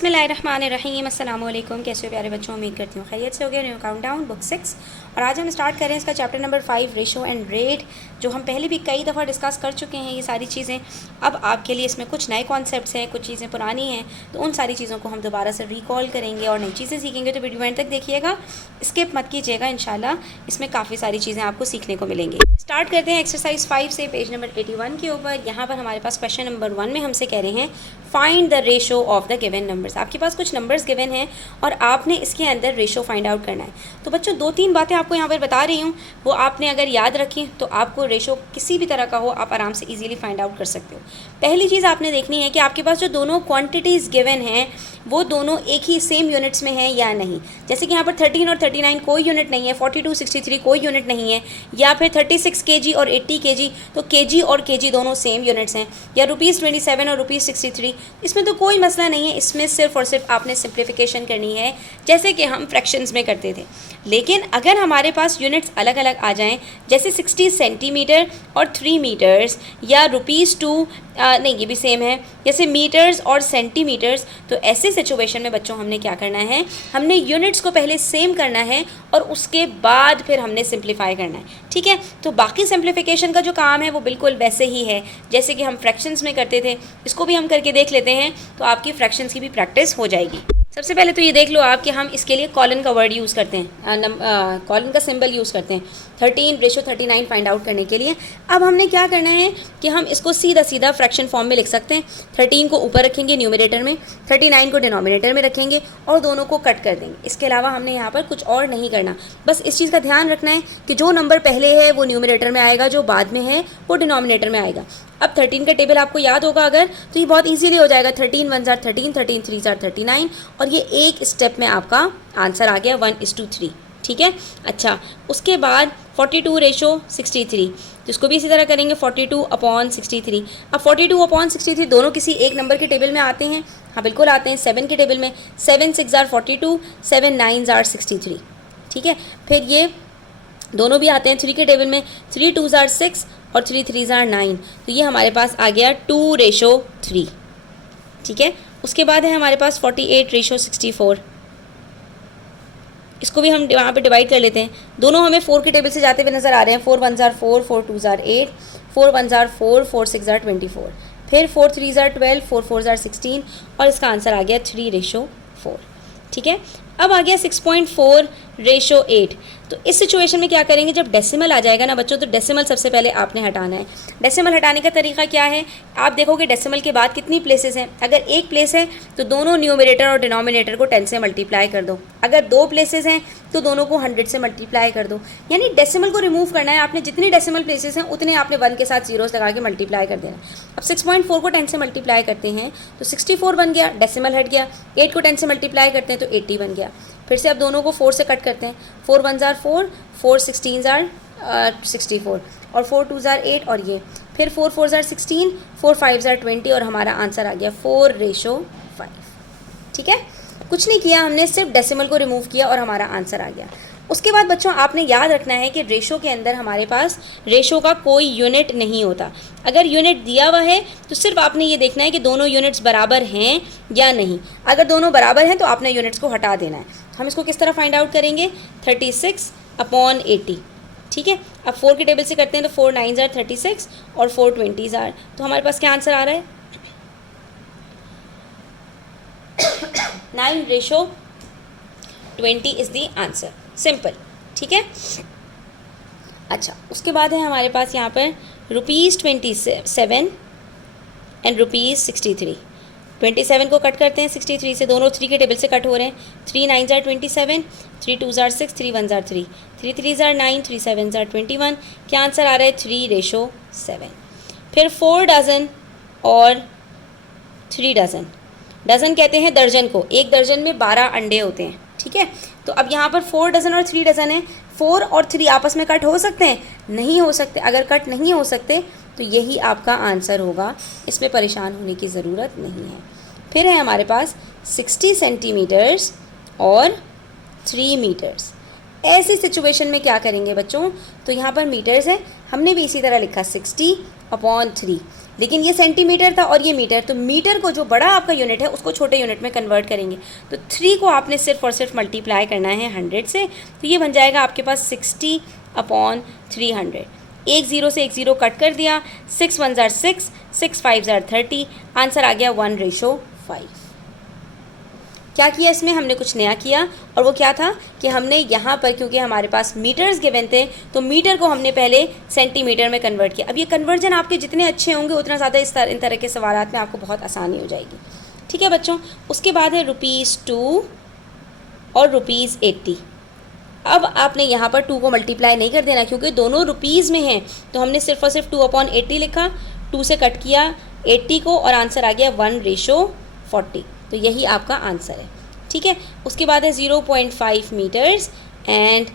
बिस्मिल्लाहिर्रहमानिर्रहीम अस्सलाम वालेकुम। कैसे हो प्यारे बच्चों, उम्मीद करती हूँ खैरियत से हो गया। न्यू काउंटडाउन बुक 6 और आज हम स्टार्ट कर रहे हैं इसका chapter number 5 ratio and rate, जो हम पहले भी कई दफ़ा डिस्कस कर चुके हैं ये सारी चीज़ें। अब आपके लिए इसमें कुछ नए कॉन्सेप्ट्स हैं, कुछ चीज़ें पुरानी हैं, तो उन सारी चीज़ों को हम दोबारा से रिकॉल करेंगे और नई चीज़ें सीखेंगे। तो वीडियो एंड तक देखिएगा, स्किप मत कीजिएगा, इंशाल्लाह इसमें काफ़ी सारी चीज़ें आपको सीखने को मिलेंगी। स्टार्ट करते हैं एक्सरसाइज 5 से, पेज नंबर 81 के ऊपर। यहाँ पर हमारे पास क्वेश्चन नंबर 1 में हमसे कह रहे हैं find the ratio of the given numbers. आपके पास कुछ नंबर्स गिवन हैं और आपने इसके अंदर रेशो फाइंड आउट करना है। तो बच्चों 2-3 बातें आपको यहाँ पर बता रही हूँ, वो आपने अगर याद रखी तो आपको रेशो किसी भी तरह का हो आप आराम से इजीली फाइंड आउट कर सकते हो। पहली चीज़ आपने देखनी है कि आपके पास जो दोनों क्वांटिटीज़ गिवन हैं वो दोनों एक ही सेम यूनिट्स में हैं या नहीं। जैसे कि यहाँ पर 13 और 39 कोई यूनिट नहीं है, 42 63 कोई यूनिट नहीं है, या फिर 36 kg और 80 kg, तो kg और kg दोनों सेम यूनिट्स हैं, या ₹27 और ₹63, इसमें तो कोई मसला नहीं है। इसमें सिर्फ और सिर्फ आपने सिंप्लीफिकेशन करनी है जैसे कि हम फ्रैक्शंस में करते थे। लेकिन अगर हमारे पास यूनिट्स अलग अलग आ जाएं, जैसे 60 सेंटीमीटर और 3 मीटर्स, या ₹2 नहीं ये भी सेम है, जैसे मीटर्स और सेंटीमीटर्स, तो ऐसे सिचुएशन में बच्चों हमने क्या करना है, हमने यूनिट्स को पहले सेम करना है और उसके बाद फिर हमने सिंप्लीफाई करना है। ठीक है, तो बाकी सिंप्लीफिकेशन का जो काम है वो बिल्कुल वैसे ही है जैसे कि हम फ्रैक्शंस में करते थे। इसको भी हम करके देख लेते हैं, तो आपकी फ्रैक्शंस की भी प्रैक्टिस हो जाएगी। सबसे पहले तो ये देख लो आप कि हम इसके लिए कॉलन का वर्ड यूज़ करते हैं, कॉलन का सिंबल यूज़ करते हैं 13:39 फाइंड आउट करने के लिए। अब हमने क्या करना है कि हम इसको सीधा सीधा फ्रैक्शन फॉर्म में लिख सकते हैं। 13 को ऊपर रखेंगे न्यूमरेटर में, 39 को डिनोमिनेटर में रखेंगे और दोनों को कट कर देंगे। इसके अलावा हमने यहाँ पर कुछ और नहीं करना। बस इस चीज़ का ध्यान रखना है कि जो नंबर पहले है वो न्यूमरेटर में आएगा, जो बाद में है वो डिनोमिनेटर में आएगा। अब 13 का टेबल आपको याद होगा अगर, तो ये बहुत इजीली हो जाएगा। 13 1 जार 13, 13 3 जार 39, और ये एक स्टेप में आपका आंसर आ गया 1:3। ठीक है, अच्छा उसके बाद 42:63, जिसको भी इसी तरह करेंगे 42/63। अब 42/63 दोनों किसी एक नंबर के टेबल में आते हैं, हाँ बिल्कुल आते हैं, 7 के टेबल में। 7 6 जार 42, 7 9 जार 63। ठीक है, फिर ये दोनों भी आते हैं 3 के टेबल में, 3 2 जार 6 और 3 3 जार 9, तो ये हमारे पास आ गया 2:3। ठीक है, उसके बाद है हमारे पास 48:64। इसको भी हम वहाँ पे डिवाइड कर लेते हैं। दोनों हमें 4 के टेबल से जाते हुए नज़र आ रहे हैं। 4 1 जार 4, 4 2 जार 8, 4 1 जार 4, 4 6 जार 24, फिर 4 3 जार 12, 4 4 जार 16, और इसका आंसर आ गया 3:4। ठीक है, अब आ गया 6.4:8। तो इस सिचुएशन में क्या करेंगे, जब डेसिमल आ जाएगा ना बच्चों, तो डेसिमल सबसे पहले आपने हटाना है। डेसिमल हटाने का तरीका क्या है, आप देखोगे डेसिमल के बाद कितनी प्लेसेस हैं। अगर एक प्लेस है तो दोनों न्यूमरेटर और डिनोमिनेटर को 10 से मल्टीप्लाई कर दो। अगर 2 प्लेसेस हैं तो दोनों को 100 से मल्टीप्लाई कर दो। यानी डेसिमल को रिमूव करना है आपने। जितनी डेसिमल प्लेसेस हैं उतने आपने 1 के साथ जीरोस लगा के मल्टीप्लाई कर देना। अब 6.4 को 10 से मल्टीप्लाई करते हैं तो 64 बन गया, डेसिमल हट गया। 8 को 10 से मल्टीप्लाई करते हैं तो 80 बन गया। फिर से अब दोनों को 4 से कट करते हैं। 4 1 जार 4, 4 16 जार 64, और 4 2 जार 8, और ये फिर 4 4 जार 16, 4 5 जार 20, और हमारा आंसर आ गया 4:5। ठीक है, कुछ नहीं किया हमने, सिर्फ डेसिमल को रिमूव किया और हमारा आंसर आ गया। उसके बाद बच्चों आपने याद रखना है कि रेशो के अंदर हमारे पास रेशो का कोई यूनिट नहीं होता। अगर यूनिट दिया हुआ है तो सिर्फ आपने ये देखना है कि दोनों यूनिट्स बराबर हैं या नहीं। अगर दोनों बराबर हैं तो आपने यूनिट्स को हटा देना है। हम इसको किस तरह फाइंड आउट करेंगे, 36/80। ठीक है, अब 4 के टेबल से करते हैं तो 4 9 जार 36 और 4 20 जार, तो हमारे पास क्या आंसर आ रहा है 9:20 इज़ द आंसर। सिंपल। ठीक है, अच्छा उसके बाद है हमारे पास यहाँ पर ₹27 एंड ₹63। 27 को कट करते हैं 63 से, दोनों 3 के टेबल से कट हो रहे हैं। 3 9 jar 27, 3 2 jar 6, 3 1 jar 3, 3 3 jar 9, 3 7 jar 21। क्या आंसर आ रहा है 3:7। फिर 4 डजन और 3 डजन। डजन कहते हैं दर्जन को, एक दर्जन में 12 अंडे होते हैं। ठीक है, तो अब यहाँ पर 4 डजन और 3 डजन है। 4 और 3 आपस में कट हो सकते हैं? नहीं हो सकते। अगर कट नहीं हो सकते तो यही आपका आंसर होगा, इसमें परेशान होने की ज़रूरत नहीं है। फिर है हमारे पास 60 सेंटीमीटर्स और 3 मीटर्स। ऐसी सिचुएशन में क्या करेंगे बच्चों, तो यहाँ पर मीटर्स है, हमने भी इसी तरह लिखा 60/3। लेकिन ये सेंटीमीटर था और ये मीटर, तो मीटर को जो बड़ा आपका यूनिट है उसको छोटे यूनिट में कन्वर्ट करेंगे। तो 3 को आपने सिर्फ और सिर्फ मल्टीप्लाई करना है 100 से, तो ये बन जाएगा आपके पास 60/300। एक ज़ीरो से एक ज़ीरो कट कर दिया, 6 1 ज़ार 6, 6 5 ज़ार 30, आंसर आ गया 1:5। क्या किया इसमें, हमने कुछ नया किया, और वो क्या था कि हमने यहाँ पर, क्योंकि हमारे पास मीटर्स गिवन थे, तो मीटर को हमने पहले सेंटीमीटर में कन्वर्ट किया। अब ये कन्वर्जन आपके जितने अच्छे होंगे उतना ज़्यादा इन तरह के सवालात में आपको बहुत आसानी हो जाएगी। ठीक है बच्चों, उसके बाद है ₹2 और ₹80। अब आपने यहाँ पर 2 को मल्टीप्लाई नहीं कर देना, क्योंकि दोनों रुपीज़ में हैं, तो हमने सिर्फ और सिर्फ 2/80 लिखा, 2 से कट किया 80 को, और आंसर आ गया 1:40। तो यही आपका आंसर है। ठीक है, उसके बाद है 0.5 मीटर्स एंड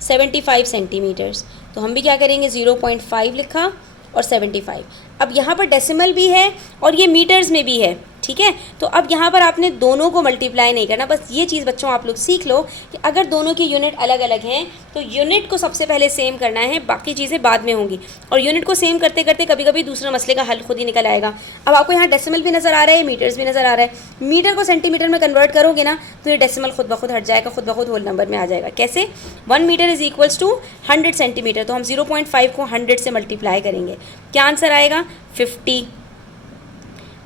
75 सेंटीमीटर्स। तो हम भी क्या करेंगे, 0.5 लिखा और 75। अब यहाँ पर डेसिमल भी है और ये मीटर्स में भी है। ठीक है, तो अब यहाँ पर आपने दोनों को मल्टीप्लाई नहीं करना। बस ये चीज़ बच्चों आप लोग सीख लो कि अगर दोनों की यूनिट अलग अलग हैं तो यूनिट को सबसे पहले सेम करना है, बाकी चीज़ें बाद में होंगी। और यूनिट को सेम करते करते कभी कभी दूसरा मसले का हल खुद ही निकल आएगा। अब आपको यहाँ डेसिमल भी नज़र आ रहा है, मीटर्स भी नज़र आ रहा है। मीटर को सेंटीमीटर में कन्वर्ट करोगे ना तो ये डेसिमल खुद ब खुद हट जाएगा, खुद ब खुद होल नंबर में आ जाएगा। कैसे, 1 metre is equals to 100 centimetre. तो हम 0.5 को 100 से मल्टीप्लाई करेंगे, क्या आंसर आएगा,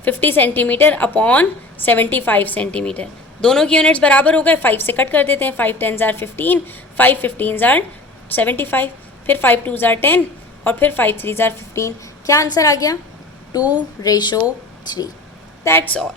50 सेंटीमीटर अपॉन 75 सेंटीमीटर। दोनों की यूनिट्स बराबर हो गए, 5 से कट कर देते हैं, 5 10 ज़ार 15, 5 15 ज़ार 75, फिर 5 2 ज़ार 10 और फिर 5 3 ज़ार 15। क्या आंसर आ गया, 2:3। That's all.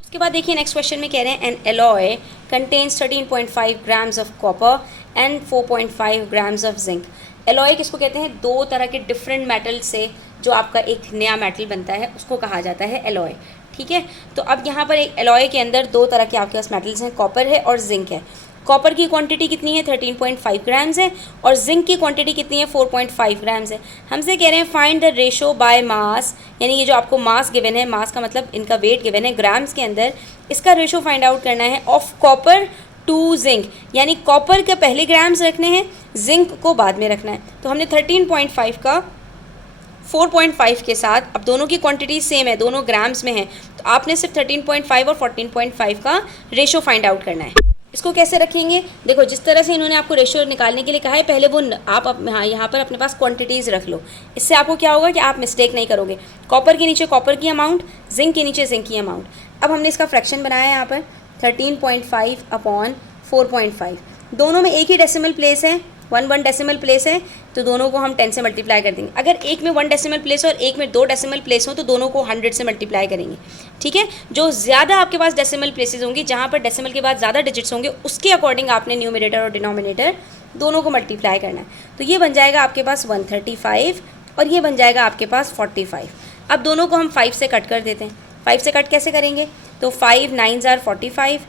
उसके बाद देखिए नेक्स्ट क्वेश्चन में कह रहे हैं N alloy contains 13.5 grams of copper and 4.5 grams of zinc. Alloy किसको कहते हैं, 2 तरह के डिफरेंट मेटल से जो आपका एक नया मेटल बनता है उसको कहा जाता है एलॉय। ठीक है, तो अब यहाँ पर एक एलॉय के अंदर 2 तरह के आपके पास मेटल्स हैं, कॉपर है और जिंक है। कॉपर की क्वांटिटी कितनी है, 13.5 ग्राम्स है, और जिंक की क्वांटिटी कितनी है, 4.5 ग्राम्स है। हमसे कह रहे हैं find the ratio by mass, यानी ये जो आपको मास गिवन है, मास का मतलब इनका वेट गिवन है ग्राम्स के अंदर, इसका रेशो फाइंड आउट करना है ऑफ कॉपर टू जिंक, यानी कॉपर के पहले ग्राम्स रखने हैं, जिंक को बाद में रखना है। तो हमने 13.5 का 4.5 के साथ, अब दोनों की क्वांटिटी सेम है, दोनों ग्राम्स में है, तो आपने सिर्फ 13.5 और 14.5 का रेशो फाइंड आउट करना है। इसको कैसे रखेंगे, देखो जिस तरह से इन्होंने आपको रेशो निकालने के लिए कहा है, पहले वो आप हाँ यहाँ पर अपने पास क्वांटिटीज़ रख लो। इससे आपको क्या होगा कि आप मिस्टेक नहीं करोगे। कॉपर के नीचे कॉपर की अमाउंट, जिंक के नीचे जिंक की अमाउंट। अब हमने इसका फ्रैक्शन बनाया है यहाँ पर 13.5/4.5। दोनों में एक ही डेसिमल प्लेस है, 1 डेसिमल प्लेस है, तो दोनों को हम 10 से मल्टीप्लाई कर देंगे। अगर एक में 1 डेसिमल प्लेस और एक में 2 डेसिमल प्लेस हो तो दोनों को 100 से मल्टीप्लाई करेंगे। ठीक है, जो ज़्यादा आपके पास डेसिमल प्लेसेस होंगी, जहाँ पर डेसिमल के बाद ज़्यादा डिजिट्स होंगे, उसके अकॉर्डिंग आपने न्यूमरेटर और डिनोमिनेटर दोनों को मल्टीप्लाई करना है। तो ये बन जाएगा आपके पास 135 और ये बन जाएगा आपके पास 45। अब दोनों को हम 5 से कट कर देते हैं। 5 से कट कैसे करेंगे, तो 5 9 ज़ार 45,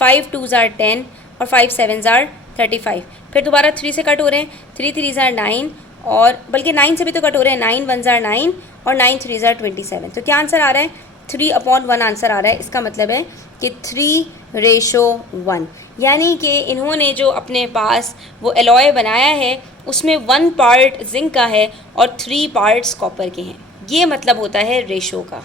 5 2 ज़ार 10 और 5 7 ज़ार 35। फिर दोबारा 3 से कट हो रहे हैं, 3 3 ज़ार 9, और बल्कि 9 से भी तो कट हो रहे हैं, 9 1 ज़ार 9 और 9 3 ज़ार 27। तो क्या आंसर आ रहा है, 3/1 आंसर आ रहा है। इसका मतलब है कि 3:1, यानी कि इन्होंने जो अपने पास वो एलॉय बनाया है उसमें 1 पार्ट जिंक का है और 3 पार्ट्स कॉपर के हैं। ये मतलब होता है रेशो का।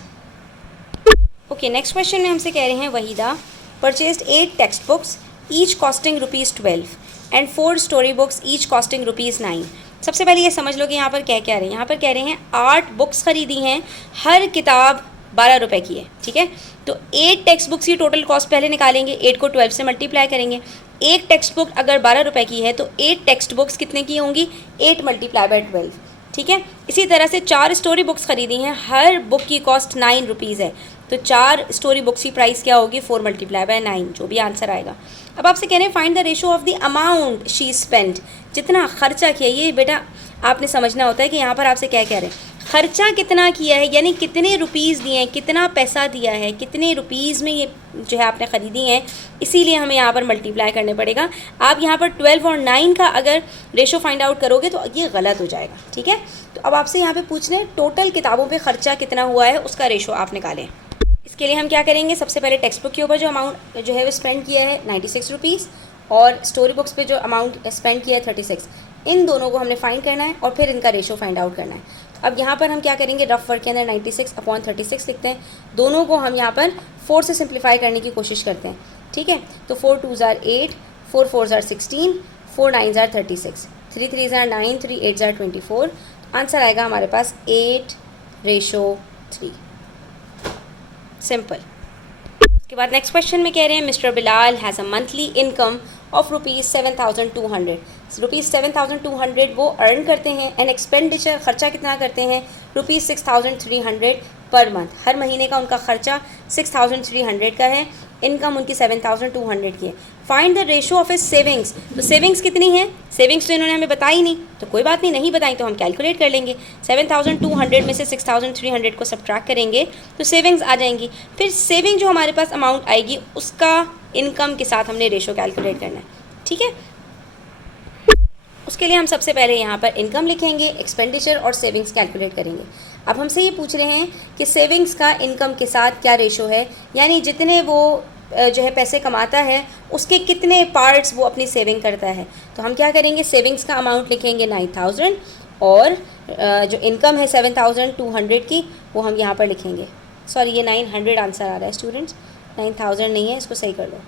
ओके, नेक्स्ट क्वेश्चन में हमसे कह रहे हैं Waheeda purchased 8 text books each costing ₹12 and 4 story books each costing ₹9। सबसे पहले ये समझ लो कि यहाँ पर क्या कह रहे हैं। यहाँ पर कह रहे हैं 8 बुक्स ख़रीदी हैं, हर किताब 12 रुपए की है। ठीक है, तो 8 टेक्स्ट बुक्स की टोटल कॉस्ट पहले निकालेंगे, 8 को 12 से मल्टीप्लाई करेंगे। एक टेक्स्ट बुक अगर 12 रुपए की है तो 8 टेक्स्ट बुक्स कितने की होंगी, 8 × 12। ठीक है, इसी तरह से 4 स्टोरी बुक्स ख़रीदी हैं, हर बुक की कॉस्ट 9 रुपीज़ है, तो 4 स्टोरी बुक्स की प्राइस क्या होगी, 4 × 9, जो भी आंसर आएगा। अब आपसे कह रहे हैं find the ratio of the amount she spent, जितना खर्चा किया। ये बेटा आपने समझना होता है कि यहाँ पर आपसे क्या कह रहे हैं, खर्चा कितना किया है, यानी कितने रुपीज़ दिए हैं, कितना पैसा दिया है, कितने रुपीज़ में ये जो है आपने ख़रीदी हैं, इसीलिए हमें यहाँ पर मल्टीप्लाई करने पड़ेगा। आप यहाँ पर 12 और 9 का अगर रेशो फाइंड आउट करोगे तो ये गलत हो जाएगा। ठीक है, तो अब आपसे यहाँ पे पूछ रहे हैं टोटल किताबों पे खर्चा कितना हुआ है, उसका रेशो आप निकालें। इसके लिए हम क्या करेंगे, सबसे पहले टेक्स्ट बुक के ऊपर जो अमाउंट जो है वो स्पेंड किया है 96 रुपीज़, और स्टोरी बुक्स पे जो अमाउंट स्पेंड किया है 36, इन दोनों को हमने फाइंड करना है और फिर इनका रेशो फाइंड आउट करना है। अब यहाँ पर हम क्या करेंगे, रफ वर्क के अंदर 96/36 लिखते हैं। दोनों को हम यहाँ पर 4 से सिंप्लीफाई करने की कोशिश करते हैं, ठीक है। तो 4 2s are 8, 4 4s are 16, 4 9s are 36, 3 3s are 9, 3 8s are 24। Answer आएगा हमारे पास 8:3। सिंपल। उसके बाद नेक्स्ट क्वेश्चन में कह रहे हैं mister Bilal has a monthly income of ₹7,200। ₹7,200 वो अर्न करते हैं एंड एक्सपेंडिचर खर्चा कितना करते हैं ₹6,300 पर मंथ। हर महीने का उनका खर्चा 6,300 का है, इनकम उनकी 7,200 की है। Find the ratio of his savings. तो सेविंग्स कितनी है, सेविंग्स तो इन्होंने हमें बताई नहीं, तो कोई बात नहीं, नहीं बताई तो हम कैलकुलेट कर लेंगे। 7,200 में से 6,300 को सब्ट्रैक्ट करेंगे तो सेविंग्स आ जाएंगी। फिर सेविंग जो हमारे पास अमाउंट आएगी उसका इनकम के साथ हमने रेशो कैलकुलेट करना है, ठीक है। उसके लिए हम सबसे पहले यहाँ पर इनकम लिखेंगे, एक्सपेंडिचर और सेविंग्स कैलकुलेट करेंगे। अब हमसे ये पूछ रहे हैं कि सेविंग्स का इनकम के साथ क्या रेशो है, यानी जितने वो जो है पैसे कमाता है उसके कितने पार्ट्स वो अपनी सेविंग करता है। तो हम क्या करेंगे, सेविंग्स का अमाउंट लिखेंगे 9,000 और जो इनकम है 7,200 की वो हम यहाँ पर लिखेंगे। सॉरी, ये 900 आंसर आ रहा है स्टूडेंट्स, 9,000 नहीं है, इसको सही कर लो,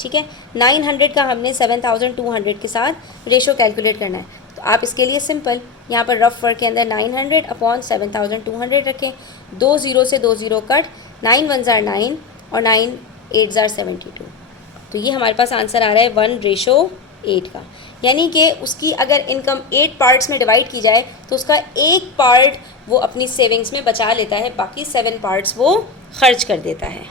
ठीक है। 900 का हमने 7,200 के साथ रेशो कैलकुलेट करना है। तो आप इसके लिए सिंपल यहाँ पर रफ वर्क के अंदर 900/7,200 रखें। 2 0 से 2 0 कट, 9 1s are 9 और 9 8s are 72। तो ये हमारे पास आंसर आ रहा है 1:8 का, यानी कि उसकी अगर इनकम 8 पार्ट्स में डिवाइड की जाए तो उसका एक पार्ट वो अपनी सेविंग्स में बचा लेता है, बाकी 7 पार्ट्स वो खर्च कर देता है।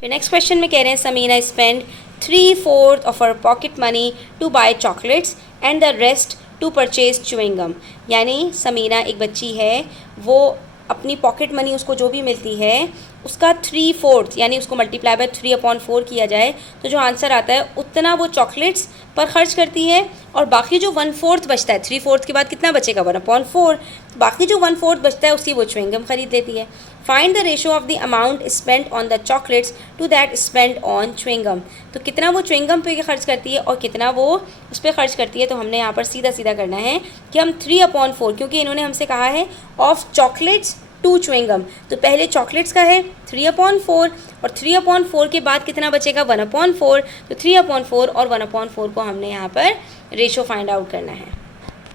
फिर नेक्स्ट क्वेश्चन में कह रहे हैं Sameena spend 3/4 of her pocket money to buy chocolates and the rest to purchase chewing gum. यानी समीना एक बच्ची है, वो अपनी पॉकेट मनी उसको जो भी मिलती है उसका 3/4 यानी उसको मल्टीप्लाई बाय 3/4 किया जाए तो जो आंसर आता है उतना वो चॉकलेट्स पर खर्च करती है, और बाकी जो 1/4 बचता है, 3/4 के बाद कितना बचेगा 1/4, बाकी जो 1/4 बचता है उसकी वो च्युइंग गम खरीद लेती है। Find the ratio of the amount spend on the chocolates to that spend on chewing gum. तो कितना वो च्युइंग गम पे खर्च करती है और कितना वो उस पर खर्च करती है। तो हमने यहाँ पर सीधा सीधा करना है कि हम 3/4, क्योंकि इन्होंने हमसे कहा है of chocolates to chewing gum, तो पहले चॉकलेट्स का है 3/4 और 3/4 के बाद कितना बचेगा 1/4। तो 3/4 और 1/4 को हमने यहाँ पर रेशो फाइंड आउट करना है।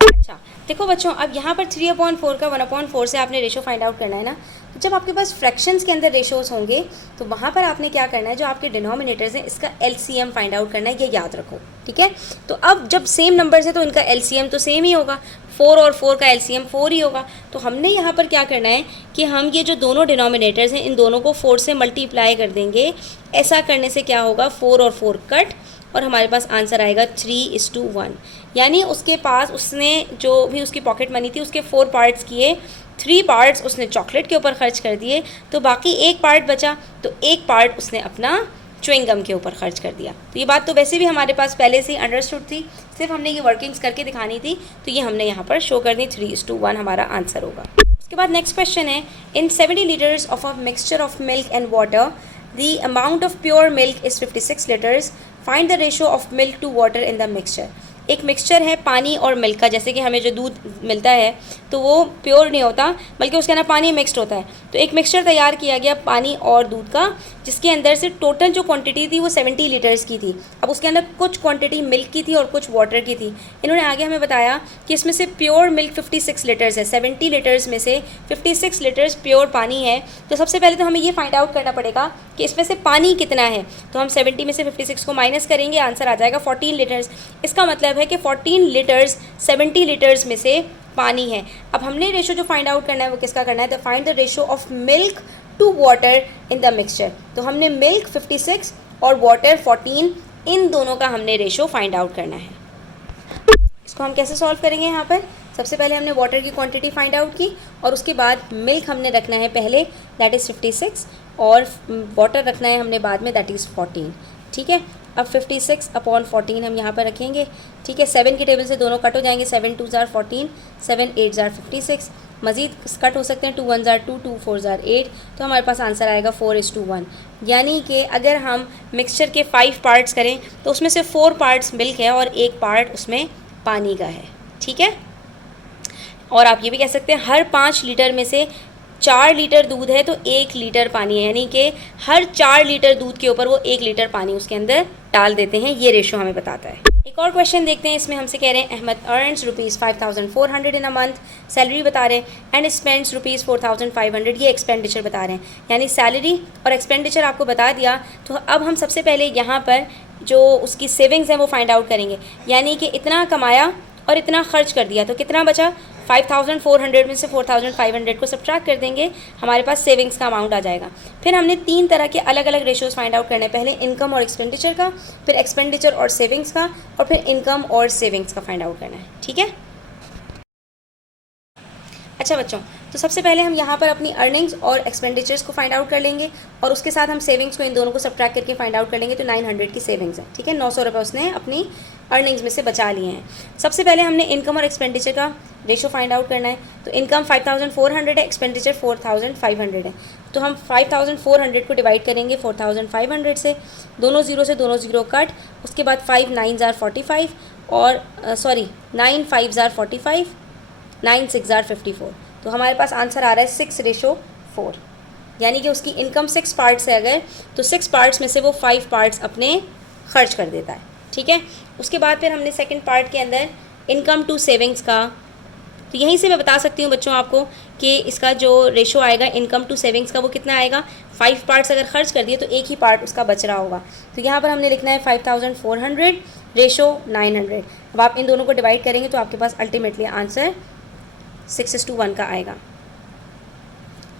अच्छा देखो बच्चों, अब यहाँ पर 3/4 का 1/4 से आपने रेशो फाइंड आउट करना है ना। तो जब आपके पास फ्रैक्शंस के अंदर रेशोज़ होंगे तो वहाँ पर आपने क्या करना है, जो आपके डिनोमिनेटर्स हैं इसका LCM फाइंड आउट करना है, ये याद रखो, ठीक है। तो अब जब सेम नंबर्स है तो इनका LCM तो सेम ही होगा, 4 और 4 का LCM 4 ही होगा। तो हमने यहाँ पर क्या करना है कि हम ये जो दोनों डिनोमिनेटर्स हैं इन दोनों को 4 से मल्टीप्लाई कर देंगे। ऐसा करने से क्या होगा, 4 और 4 कट और हमारे पास आंसर आएगा 3:1, यानी उसके पास उसने जो भी उसकी पॉकेट मनी थी उसके 4 पार्ट्स किए, 3 पार्ट्स उसने चॉकलेट के ऊपर खर्च कर दिए, तो बाकी एक पार्ट बचा, तो एक पार्ट उसने अपना च्युइंग गम के ऊपर खर्च कर दिया। तो ये बात तो वैसे भी हमारे पास पहले से ही अंडरस्टूड थी, सिर्फ हमने ये वर्किंग्स करके दिखानी थी, तो ये हमने यहाँ पर शो कर दी। 3:1 हमारा आंसर होगा। उसके बाद नेक्स्ट क्वेश्चन है, in 70 litres of a mixture of milk and water the amount of pure milk is 56 litres, find the ratio of milk to water in the mixture. एक मिक्सचर है पानी और मिल्क का, जैसे कि हमें जो दूध मिलता है तो वो प्योर नहीं होता बल्कि उसके अंदर पानी मिक्सड होता है। तो एक मिक्सचर तैयार किया गया पानी और दूध का, जिसके अंदर से टोटल जो क्वांटिटी थी वो 70 लीटर्स की थी। अब उसके अंदर कुछ क्वांटिटी मिल्क की थी और कुछ वाटर की थी। इन्होंने आगे हमें बताया कि इसमें से प्योर मिल्क 56 लीटर्स है, 70 लीटर्स में से 56 लीटर्स प्योर पानी है। तो सबसे पहले तो हमें ये फाइंड आउट करना पड़ेगा कि इसमें से पानी कितना है। तो हम 70 में से 56 को माइनस करेंगे, आंसर आ जाएगा 14 लीटर्स। इसका मतलब है कि 14 लीटर्स 70 लीटर्स में से पानी है। अब हमने रेशो जो फाइंड आउट करना है वो किसका करना है, तो find the ratio of milk to water in the mixture. तो हमने मिल्क 56 और वाटर 14, इन दोनों का हमने रेशो फाइंड आउट करना है। इसको हम कैसे सॉल्व करेंगे, यहाँ पर सबसे पहले हमने वाटर की क्वांटिटी फाइंड आउट की और उसके बाद मिल्क हमने रखना है पहले, दैट इज़ 56, और वाटर रखना है हमने बाद में, दैट इज़ 14, ठीक है। अब 56/14 हम यहाँ पर रखेंगे, ठीक है। 7 की टेबल से दोनों कट हो जाएंगे, 7 2s are 14, 7 8s are 56, मज़ीद कट हो सकते हैं, 2 1s are 2, 2 4s are 8, तो हमारे पास आंसर आएगा 4:1। यानी कि अगर हम मिक्सचर के 5 पार्ट्स करें तो उसमें से 4 पार्ट्स मिल्क है और एक पार्ट उसमें पानी का है, ठीक है। और आप ये भी कह सकते हैं हर 5 लीटर में से 4 लीटर दूध है तो 1 लीटर पानी है, यानी कि हर 4 लीटर दूध के ऊपर वो 1 लीटर पानी उसके अंदर डाल देते हैं। ये रेशो हमें बताता है। एक और क्वेश्चन देखते हैं, इसमें हमसे कह रहे हैं Ahmed earns ₹5,400 in a month, salary बता रहे हैं, एंड स्पेंड्स ₹4,500, ये एक्सपेंडिचर बता रहे हैं, यानी सैलरी और एक्सपेंडिचर आपको बता दिया। तो अब हम सबसे पहले यहाँ पर जो उसकी सेविंग्स हैं वो फाइंड आउट करेंगे, यानी कि इतना कमाया और इतना खर्च कर दिया तो कितना बचा। 5,400 में से 4,500 को सब्ट्रैक्ट कर देंगे, हमारे पास सेविंग्स का अमाउंट आ जाएगा। फिर हमने 3 तरह के अलग अलग रेशोज़ फाइंड आउट करने हैं, पहले इनकम और एक्सपेंडिचर का, फिर एक्सपेंडिचर और सेविंग्स का, और फिर इनकम और सेविंग्स का फाइंड आउट करना है। ठीक है। अच्छा बच्चों, तो सबसे पहले हम यहाँ पर अपनी अर्निंग्स और एक्सपेंडिचर्स को फाइंड आउट कर लेंगे और उसके साथ हम सेविंग्स को इन दोनों को सब्ट्रैक्ट करके फाइंड आउट कर लेंगे। तो 900 की सेविंग्स है, ठीक है, 900 रुपये उसने अपनी अर्निंग्स में से बचा लिए हैं। सबसे पहले हमने इनकम और एक्सपेंडिचर का रेशो फाइंड आउट करना है। तो इनकम 5,400 है, एक्सपेंडिचर 4,500 है। तो हम 5,400 को डिवाइड करेंगे 4,500 से, दोनों ज़ीरो कट, उसके बाद 5 9s are 45 और 9 5s are 45, 9 6s are 54। तो हमारे पास आंसर आ रहा है 6:4, यानी कि उसकी इनकम 6 पार्ट्स है अगर, तो 6 पार्ट्स में से वो 5 पार्ट्स अपने खर्च कर देता है। ठीक है। उसके बाद फिर हमने सेकंड पार्ट के अंदर इनकम टू सेविंग्स का, तो यहीं से मैं बता सकती हूँ बच्चों आपको कि इसका जो रेशो आएगा इनकम टू सेविंग्स का वो कितना आएगा। 5 पार्ट्स अगर खर्च कर दिए तो एक ही पार्ट उसका बच रहा होगा। तो यहाँ पर हमने लिखना है 5,400 रेशो 900। अब आप इन दोनों को डिवाइड करेंगे तो आपके पास अल्टीमेटली आंसर 6:1 का आएगा।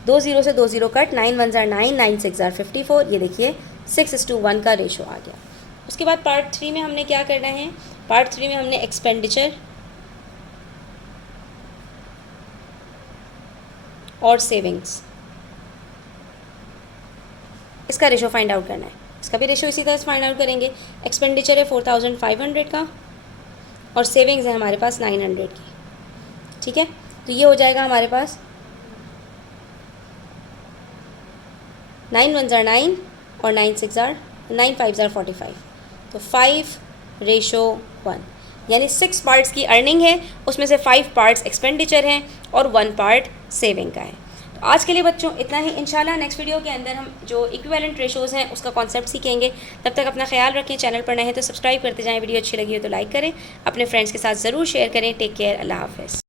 2 0 से 2 0 cut, 9 1s are 9, 9 6s are 54। ये देखिए 6:1 का रेशो आ गया। उसके बाद पार्ट 3 में हमने क्या करना है, पार्ट 3 में हमने एक्सपेंडिचर और सेविंग्स, इसका रेशो फाइंड आउट करना है। इसका भी रेशो इसी तरह से फाइंड आउट करेंगे। एक्सपेंडिचर है 4,500 का और सेविंग्स है हमारे पास 900 की। ठीक है, तो ये हो जाएगा हमारे पास 9 1s are 9 और 9 5s are 45। तो 5:1, यानी 6 पार्ट्स की अर्निंग है, उसमें से 5 पार्ट्स एक्सपेंडिचर हैं और 1 पार्ट सेविंग का है। तो आज के लिए बच्चों इतना ही। इंशाल्लाह नेक्स्ट वीडियो के अंदर हम जो इक्विवेलेंट रेशोज़ हैं उसका कॉन्सेप्ट सीखेंगे। तब तक अपना ख्याल रखें, चैनल पर नए हैं तो सब्सक्राइब करते जाएं, वीडियो अच्छी लगी हो तो लाइक करें, अपने फ्रेंड्स के साथ ज़रूर शेयर करें। टेक केयर, अल्लाह हाफ़िज़।